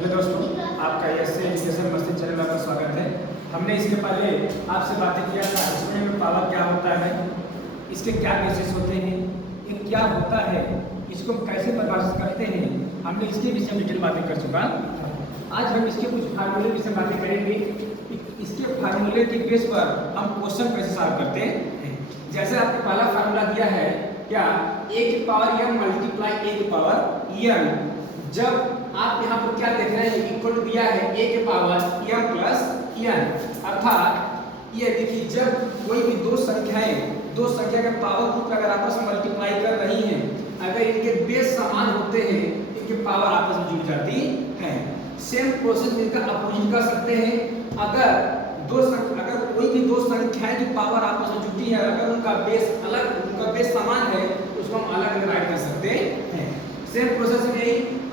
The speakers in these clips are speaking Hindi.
हेलो दोस्तों, आपका एसए एजुकेशन मस्ती चैनल में आपका स्वागत है। हमने इसके पहले आपसे बातें किया था इसमें में पावर क्या होता है, इसके क्या बेसिस होते हैं, ये क्या होता है, इसको कैसे परिभाषित करते हैं, हमने इसके विषय में डिटेल बातें कर चुका। आज हम इसके कुछ फार्मूले विषय बातें करेंगे। इसके फार्मूले के बेस पर हम क्वेश्चन कैसे सॉल्व करते हैं। जैसे आपको पहला फार्मूला दिया है क्या, a की पावर m मल्टीप्लाई a की पावर n। जब आप यहाँ पर क्या देख रहे हैं, इक्वल टू दिया है a के पावर m प्लस n, अर्थात ये देखिए जब कोई भी दो संख्या के पावर को अगर आपस में मल्टीप्लाई कर रही हैं, अगर इनके बेस समान होते हैं इनके पावर आपस में जुड़ जाती है। सेम प्रोसेस इनका अपोजिट कर सकते हैं। अगर कोई भी दो संख्याएं की पावर आपस में जुटी है, अगर उनका बेस समान है तो उसको हम अलग अलग राइट कर सकते हैं। सेम प्रोसेस में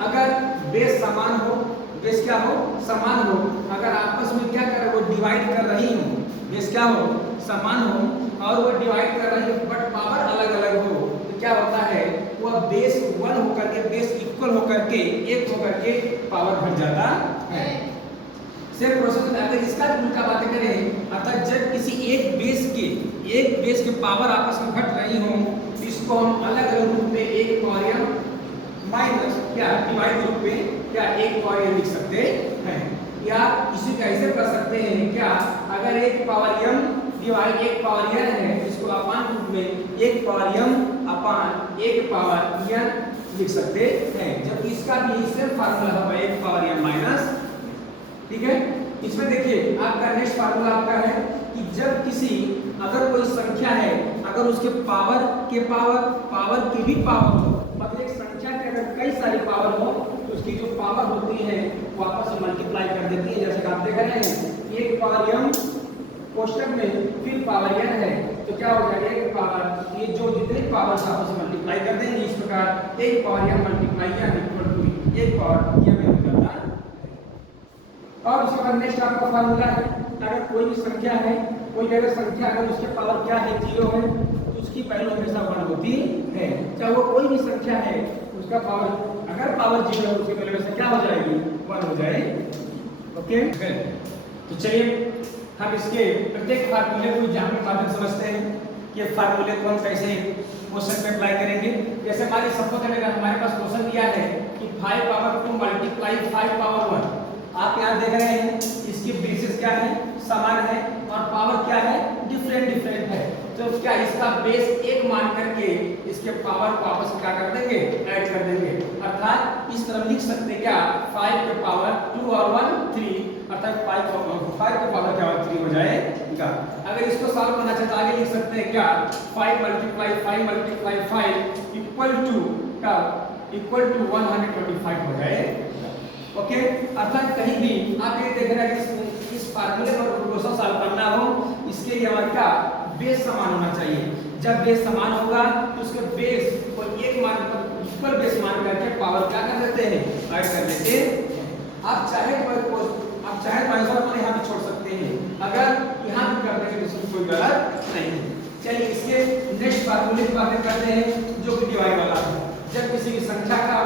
अगर बेस समान हो, बेस क्या हो, समान हो, अगर आपस में क्या कर रहे हो, डिवाइड कर रही हो, बेस क्या हो, समान हो और वो डिवाइड कर रही हो बट पावर अलग अलग हो, तो क्या होता है, वह बेस 1 होकर के बेस इक्वल होकर के 1 होकर के पावर बढ़ जाता है। सेम प्रोसेस में अगर इसका उल्टा बातें करें, अर्थात जब किसी एक बेस के पावर आपस में घट रही हो, इसको हम अलग अलग रूप में एक पावर m माइनस क्या डिवाइड रूप में क्या एक पावर m लिख सकते हैं। या इसी कैसे कर सकते हैं क्या, अगर एक पावर m डिवाइड एक पावर n है, इसको अपान रूप में एक पावर m अपान एक पावर n लिख सकते हैं। जब इसका भी सेम फार्मूला होगा एक पावर m माइनस, ठीक है। इसमें देखिए आपका नेक्स्ट फार्मूला आपका है कि जब अगर कोई संख्या है, अगर उसके पावर की भी पावर हो, मतलब एक संख्या के अगर कई सारी पावर हो तो उसकी जो पावर होती है वो आपस में मल्टीप्लाई कर देती है। जैसे कि आप देख रहे हैं एक पावर m कोष्टक में फिर पावर n है, तो क्या हो जाएगा एक पावर, ये जो जितने पावर आपस में मल्टीप्लाई कर देंगे इस प्रकार एक power m multiply n equal to एक पावर m हो जाता है। और उसके बाद नेक्स्ट आपका फार्मूला है, अगर कोई भी संख्या है, कोई अगर संख्या अगर उसके पावर क्या है 0 है तो उसकी वैल्यू हमेशा 1 होती है। चाहे वो कोई भी संख्या है उसका पावर अगर पावर 0 है उसकी वैल्यू हमेशा क्या हो जाएगी, 1 हो जाएगी। ओके, तो चलिए हम इसके प्रत्येक फार्मूले को एग्जाम के माध्यम से समझते हैं कि फार्मूले को हम कैसे क्वेश्चन में अप्लाई करेंगे। जैसे हमारी सपोज अगर हमारे पास क्वेश्चन दिया है कि 5 पावर 2 मल्टीप्लाई 5 पावर 1, आप यहाँ देख रहे हैं इसकी बेसिस क्या है, समान है और पावर क्या है, डिफरेंट है। तो क्या इसका बेस 1 मान करके इसके पावर को आपस में क्या कर देंगे, ऐड कर देंगे। अर्थात इस तरह लिख सकते हैं क्या, 5 के पावर 2 और 1 3, अर्थात 5 के पावर क्या 3 हो जाएगा। अगर इसको सॉल्व करना चाहे तो आगे लिख सकते हैं क्या, 5 मल्टीप्लाई 5 इक्वल टू 125 हो जाए। ओके, अर्थात कहीं भी आप ये देख रहे हैं कि इस फार्मूले पर क्वेश्चन सॉल्व करना हो, इसके लिए हमारा क्या बेस समान होना चाहिए। जब बेस समान होगा तो उसके बेस को एक मान पर इक्वल बेस मान करके पावर क्या कर देते हैं, ऐड कर देते हैं। आप चाहे तो आंसर अपने यहाँ भी छोड़ सकते हैं, अगर यहाँ भी कर देंगे तो इसमें कोई गलत नहीं है। चलिए इसके नेक्स्ट फार्मूले की बातें करते हैं जो कि डिवाइड वाला है। जब किसी की संख्या का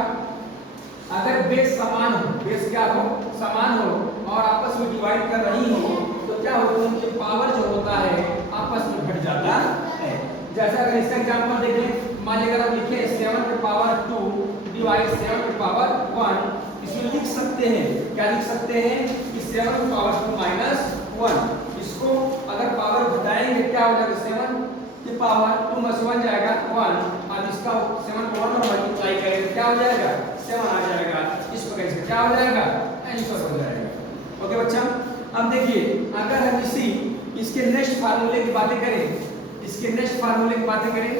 अगर बेस समान हो, बेस क्या हो, समान हो और आपस में डिवाइड कर रही हो तो क्या होता है, उनके पावर जो होता है आपस में घट जाता है। जैसा अगर इसका एग्जांपल देखें, मान लीजिए अगर हम लिखें 7 के पावर 2 डिवाइड 7 के पावर 1, इसमें लिख सकते हैं क्या, लिख सकते हैं कि 7 के पावर 2 माइनस 1। इसको अगर पावर घटाएंगे क्या हो जाएगा, 7 के पावर 2 में 1 जाएगा 1, अब इसका 7 को 1 और मल्टीप्लाई करेंगे क्या हो जाएगा, 7 आ जाएगा। इस प्रकार से क्या हो जाएगा, आंसर हो जाएगा। ओके बच्चा, अब देखिए अगर हम इसके नेक्स्ट फार्मूले की बातें करें,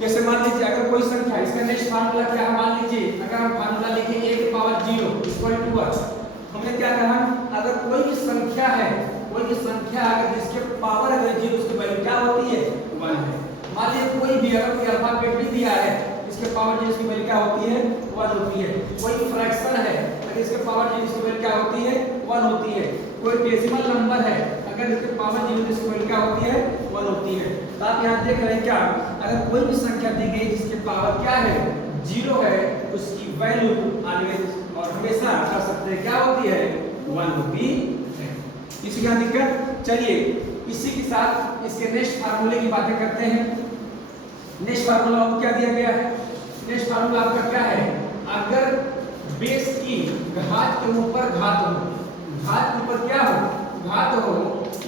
जैसे मान लीजिए अगर कोई संख्या, इसका नेक्स्ट फार्मूला क्या है, मान लीजिए अगर हम फार्मूला लिखें a की पावर 0 इक्वल टू 1, हमने क्या कहा, अगर कोई भी संख्या है, अगर जिसके पावर अगर 0 उसकी वैल्यू क्या होती है, 1 है। मान लीजिए कोई भी अगर कोई अल्फाबेट भी दिया है, इसके पावर जो इसकी वैल्यू क्या होती है, 1 होती है। कोई फ्रैक्शन है, अगर इसके पावर जो इसकी वैल्यू क्या होती है, 1 होती है। कोई डेसिमल नंबर है, अगर इसके पावर जो इसकी वैल्यू क्या होती है, 1 होती है। तो आप यहाँ देख रहे हैं क्या, अगर कोई भी संख्या दी गई जिसके पावर क्या है, 0 है, उसकी वैल्यू वैल्यू ऑलवेज और हमेशा कर सकते हैं क्या होती है 1 होती है। इसी क्या दिक्कत। चलिए इसी के साथ इसके नेक्स्ट फार्मूले की बातें करते हैं। नेक्स्ट फार्मूला आपको क्या दिया गया है। नेक्स्ट फार्मूला आपका क्या है, अगर बेस की घात के ऊपर घात हो, घात के ऊपर क्या हो घात हो,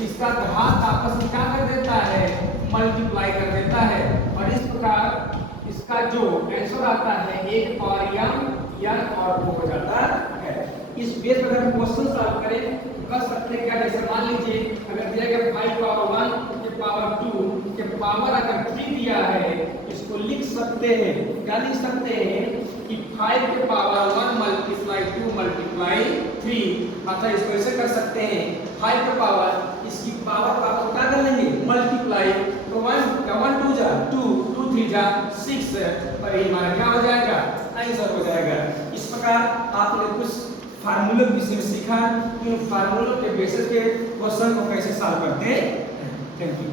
इसका घात आपस में क्या कर देता है मल्टीप्लाई कर देता है और इस प्रकार इसका जो आंसर आता है 1 पावर m और वो हो जाता है। इस बेस पर अगर हम क्वेश्चन सॉल्व करें तो कर सकते हैं क्या, जैसे मान लीजिए अगर दिया गया 5 पावर 1 के पावर 2 के पावर अगर 3 दिया है, इसको लिख सकते हैं क्या लिख सकते हैं कि 5 के पावर 1 मल्टीप्लाई 2 मल्टीप्लाई 3, अतः इसको ऐसे कर सकते हैं 5 के पावर इसकी पावर को क्या कर लेंगे मल्टीप्लाई, तो 1 2 जा 2 2 3 जा 6 और ये हमारा क्या हो जाएगा आंसर हो जाएगा। इस प्रकार आपने कुछ फार्मूले के विषय में सीखा कि उन फार्मूलों के बेसिस के क्वेश्चन को कैसे सॉल्व करते हैं। Thank you.